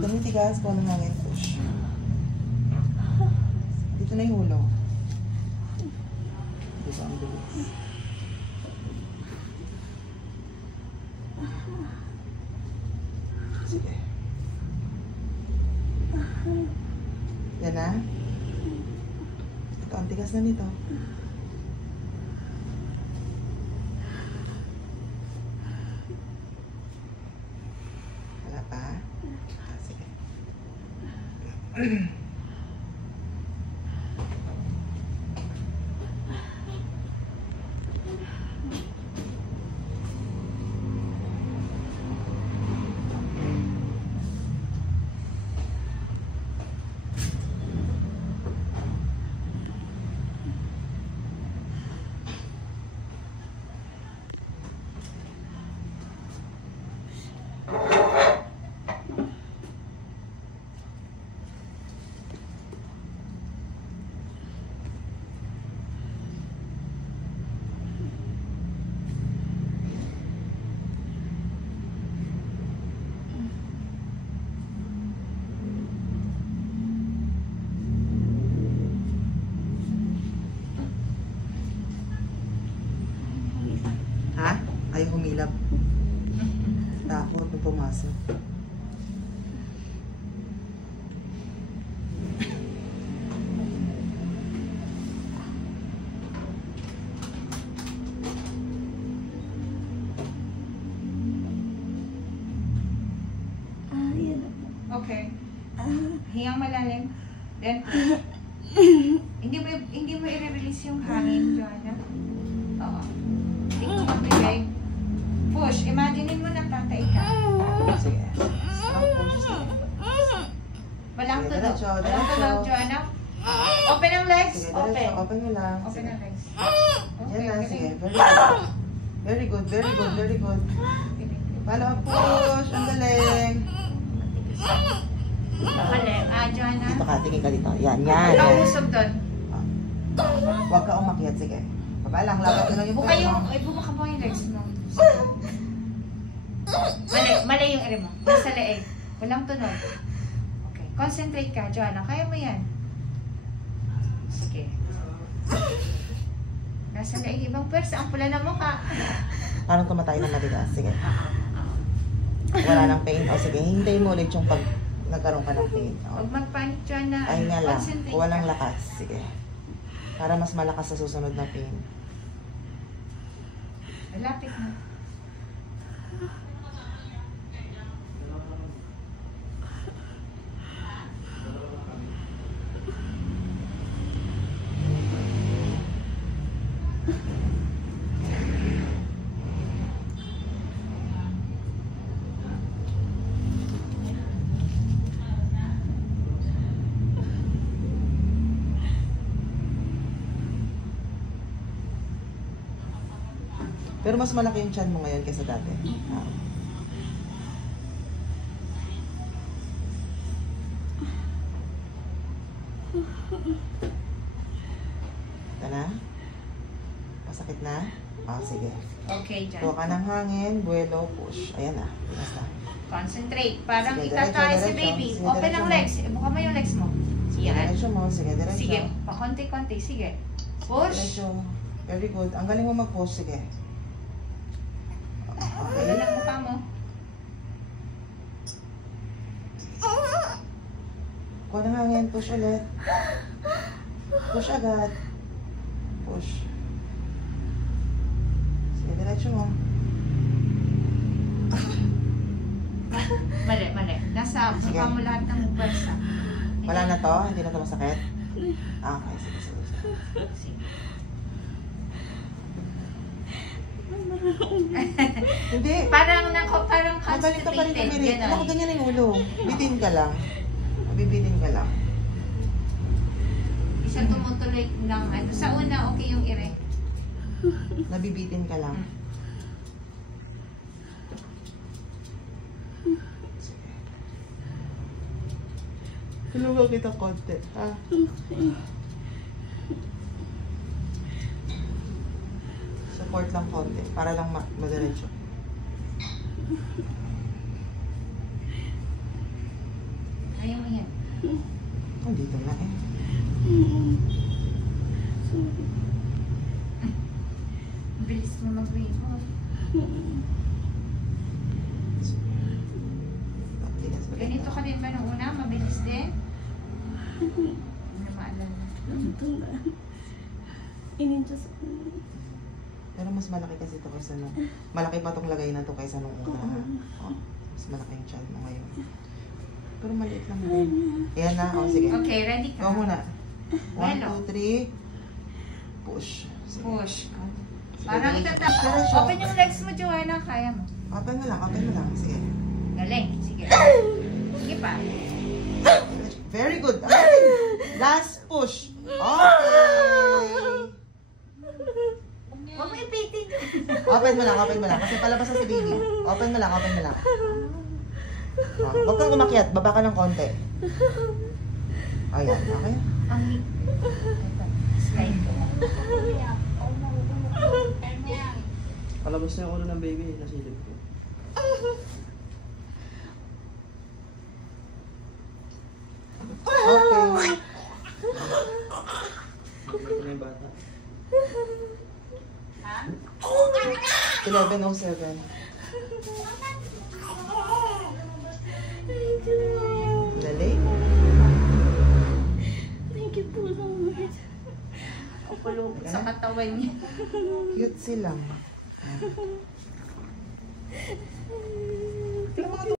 tumitigas, kuha ng hangin, push. Dito na yung ulo. Dito ang bilis. Sige. Yan na. Ito, ang tigas na nito. Wala pa? Sige. Ay, humilap. Takot nung pumasok. Okay. Hingang malalim. Then, hindi mo i-release yung hangin, Joanna. Oo. Hindi mo magbigay. Push. Imaginein mo nagtatay ka. Sige. Push. Walang Sige, tunog. diretso, Walang diretso. tunog, Joanna. Open ang legs. Sige, Open. diretso. Open mo lang. Open Sige. ang legs. Yan na, Okay. sige. Very good. Very good, very good, very good. Follow up push. Ang galing. Mali. Joanna. Dito ka, tingin ka dito. Yan, yan. Ikaw yan. usog doon. Huwag ka umakyat, sige. Baba lang, labat ko lang yung Buka pera yung, mo. buka mo yung legs mo. Mali yung ere mo. Nasa leeg. Walang tunog. Okay. Concentrate ka, Joanna. Kaya mo yan. Sige. Nasa leeg. Ibang pwersa. Ang pula na mukha. Parang tumatay na matigas. Sige. Wala nang pain. O sige, hintayin mo ulit yung pag nagkaroon ka ng pain. O. Huwag mag-panic, Joanna. Ay nga lang. Concentrate Walang ka. lakas. Sige. Para mas malakas sa susunod na pain. Malapit na. Pero mas malaki yung tiyan mo ngayon kaysa dati. Ito na? Pasakit na? Sige. Okay, Kuha Jan. ka ng hangin, buwelo, push. Ayan na. Basta. Concentrate. Parang Sige, itatay diretso, si baby. diretso. Sige, Open diretso ang mo. legs. Buka mo yung legs mo. Sige, Yan. diretso mo. Sige, diretso. Sige. Pa-konti-konti. Sige. Push. Diretso. Very good. Ang galing mo mag-push. Sige. Wala Okay. lang mukha mo. Kuha ng hangin. Push ulit. Push agad. Push. Sige, diretso mo. Mali, mali. Nasa Sige. mukha mo lahat ng pwersa. Wala na to? Hindi na to masakit? Okay, sige, sige. Sige. Hindi. Parang Magaling ka pa rin constipated. kumirit. Alam ko, Ganon. ganyan yung ulo. Bitin ka lang. Bibitin ka lang. Isa tumutuloy ng ano. Sa una, okay yung ire. Nabibitin ka lang. Sige. Tulungan kita konti, ha? Support lang konti, para lang madiretso. Ininjas. Pero mas malaki kasi ito kaysa nung... Malaki pa itong lagay na ito kaysa nung una. Ha? Oh, mas malaki yung child mo ngayon. Pero maliit lang din. Ayan na. O, sige. Okay, ready ka? Go muna. 1, Hello. 2, 3. Push. Sige. Push. Sige, Parang diretso. itatap. Diretso. Open yung legs mo, Joanna. Kaya mo. Open mo lang, open mo lang. Sige. Galing. Sige. Sige pa. Very good. Amazing. Last push. Okay. Huwag mo ipitin. Open mo lang, open mo lang. Kasi palabas na si baby. Open mo lang, open mo lang. Oh, huwag kang umakyat. Baba ka ng konti. Ayan, okay. Ang ito. Slide ko. Palabas na yung ulo ng baby, nasilip ko. Okay. Ito na yung bata. 11:07. Dali. Thank you po, Lord. Kapulupot sa katawan niya. Cute sila.